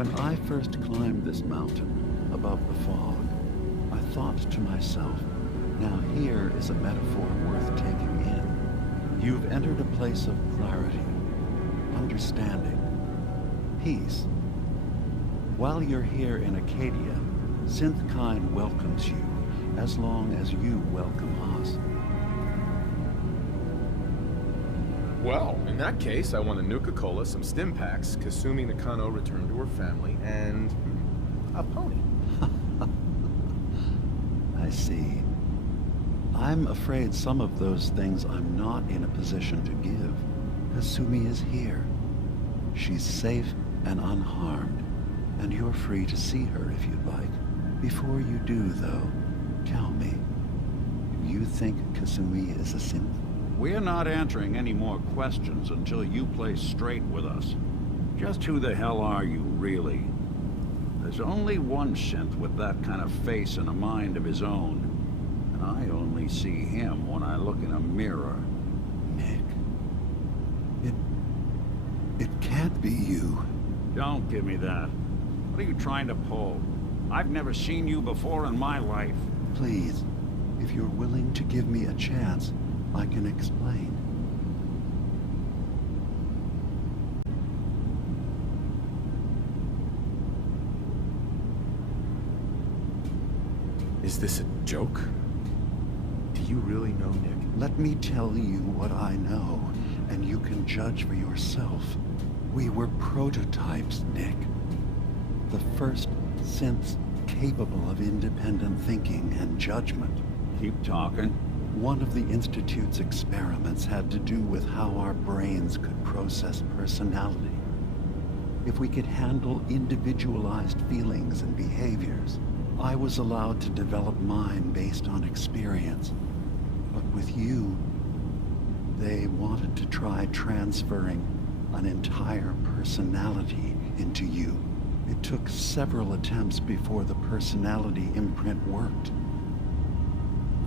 When I first climbed this mountain above the fog, I thought to myself, now here is a metaphor worth taking in. You've entered a place of clarity, understanding, peace. While you're here in Acadia, Synthkind welcomes you as long as you welcome us. Well, in that case, I want a Nuka-Cola, some stim packs, Kasumi Nakano returned to her family, and a pony. I see. I'm afraid some of those things I'm not in a position to give. Kasumi is here. She's safe and unharmed, and you're free to see her if you'd like. Before you do, though, tell me, do you think Kasumi is a synth? We're not answering any more questions until you play straight with us. Just who the hell are you, really? There's only one synth with that kind of face and a mind of his own. And I only see him when I look in a mirror. Nick, it can't be you. Don't give me that. What are you trying to pull? I've never seen you before in my life. Please, if you're willing to give me a chance, I can explain. Is this a joke? Do you really know Nick? Let me tell you what I know, and you can judge for yourself. We were prototypes, Nick. The first synths capable of independent thinking and judgment. Keep talking. One of the Institute's experiments had to do with how our brains could process personality. If we could handle individualized feelings and behaviors, I was allowed to develop mine based on experience. But with you, they wanted to try transferring an entire personality into you. It took several attempts before the personality imprint worked.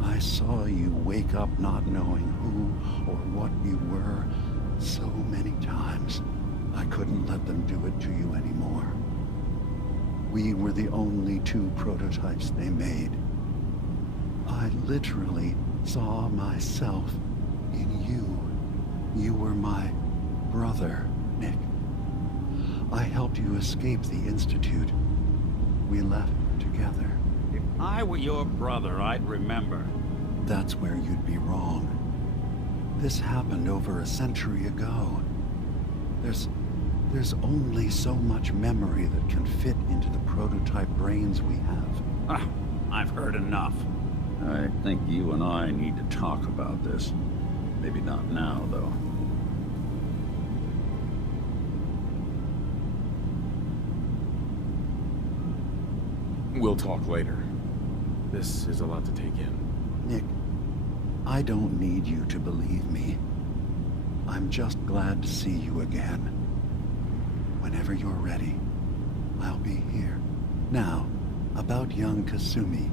I saw you wake up not knowing who or what you were so many times. I couldn't let them do it to you anymore. We were the only two prototypes they made. I literally saw myself in you. You were my brother, Nick. I helped you escape the Institute. We left together. If I were your brother, I'd remember. That's where you'd be wrong. This happened over a century ago. There's only so much memory that can fit into the prototype brains we have. Ah, I've heard enough. I think you and I need to talk about this. Maybe not now, though. We'll talk later. This is a lot to take in. Nick, I don't need you to believe me. I'm just glad to see you again. Whenever you're ready, I'll be here. Now, about young Kasumi.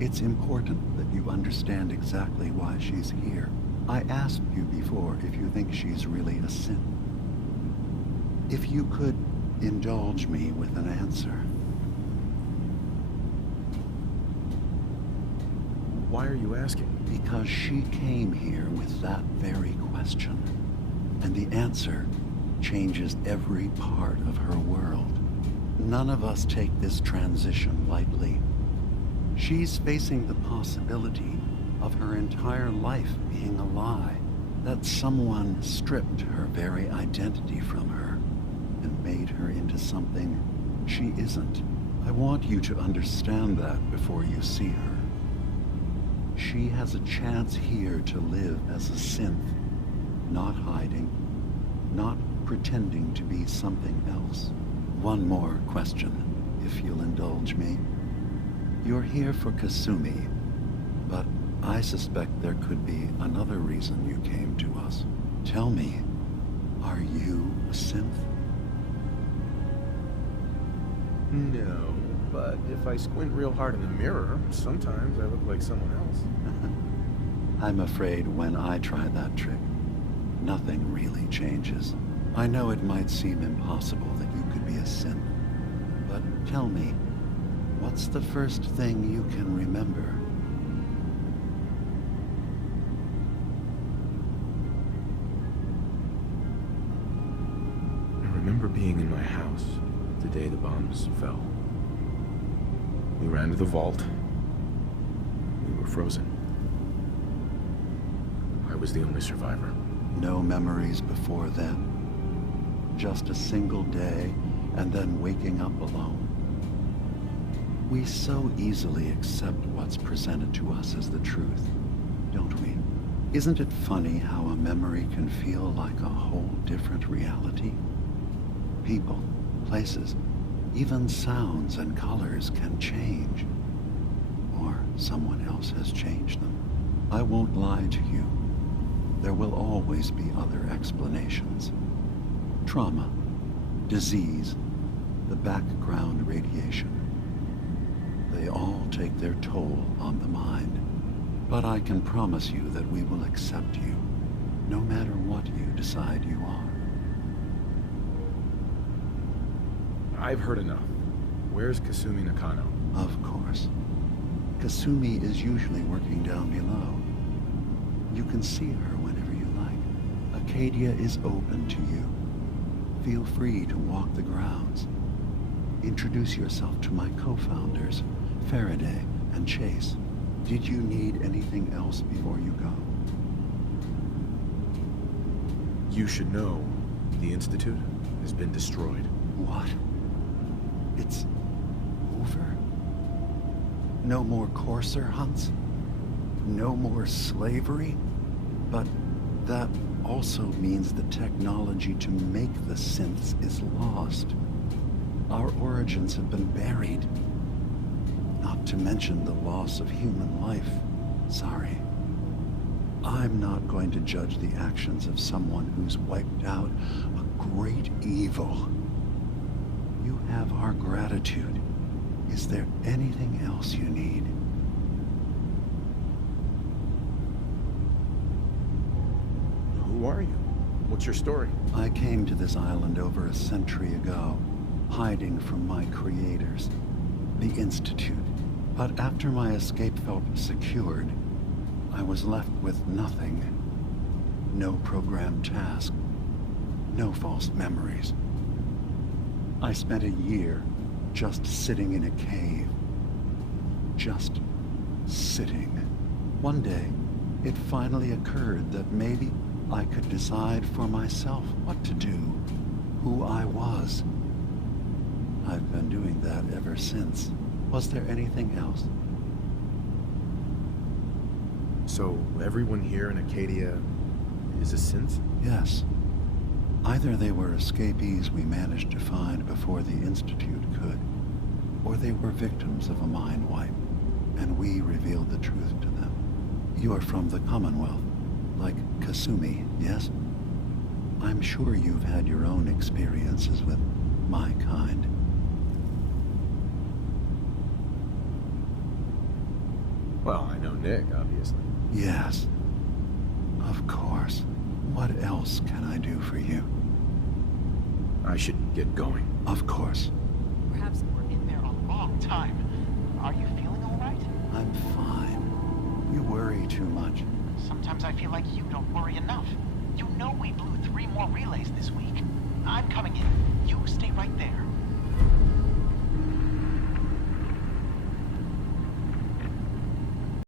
It's important that you understand exactly why she's here. I asked you before if you think she's really a synth. If you could indulge me with an answer. Why are you asking? Because she came here with that very question. And the answer changes every part of her world. None of us take this transition lightly. She's facing the possibility of her entire life being a lie, that someone stripped her very identity from her and made her into something she isn't. I want you to understand that before you see her. She has a chance here to live as a synth, not hiding, not pretending to be something else. One more question, if you'll indulge me. You're here for Kasumi, but I suspect there could be another reason you came to us. Tell me, are you a synth? No, but if I squint real hard in the mirror, sometimes I look like someone else. I'm afraid when I try that trick, nothing really changes. I know it might seem impossible that you could be a synth, Tell me, what's the first thing you can remember? I remember being in my house the day the bombs fell. We ran to the vault. We were frozen. I was the only survivor. No memories before then? Just a single day, and then waking up alone? We so easily accept what's presented to us as the truth, don't we? Isn't it funny how a memory can feel like a whole different reality? People, places, even sounds and colors can change. Or someone else has changed them. I won't lie to you. There will always be other explanations. Trauma, disease, the background radiation. They all take their toll on the mind. But I can promise you that we will accept you, no matter what you decide you are. I've heard enough. Where's Kasumi Nakano? Of course. Kasumi is usually working down below. You can see her whenever you like. Acadia is open to you. Feel free to walk the grounds. Introduce yourself to my co-founders, Faraday and Chase. Did you need anything else before you go? You should know the Institute has been destroyed. What? It's over? No more courser hunts? No more slavery? But that also means the technology to make the synths is lost. Our origins have been buried. Not to mention the loss of human life. Sorry. I'm not going to judge the actions of someone who's wiped out a great evil. You have our gratitude. Is there anything else you need? Who are you? What's your story? I came to this island over a century ago, hiding from my creators, the Institute. But after my escape felt secured, I was left with nothing. No programmed task. No false memories. I spent a year just sitting in a cave. Just sitting. One day, it finally occurred that maybe I could decide for myself what to do, who I was. I've been doing that ever since. Was there anything else? So, everyone here in Acadia is a synth? Yes. Either they were escapees we managed to find before the Institute could, or they were victims of a mind wipe, and we revealed the truth to them. You are from the Commonwealth, like Kasumi, yes? I'm sure you've had your own experiences with my kind. Well, I know Nick, obviously. Yes. Of course. What else can I do for you? I should get going. Of course. Perhaps we're in there a long time. Are you feeling all right? I'm fine. You worry too much. Sometimes I feel like you don't worry enough. You know we blew 3 more relays this week. I'm coming in. You stay right there.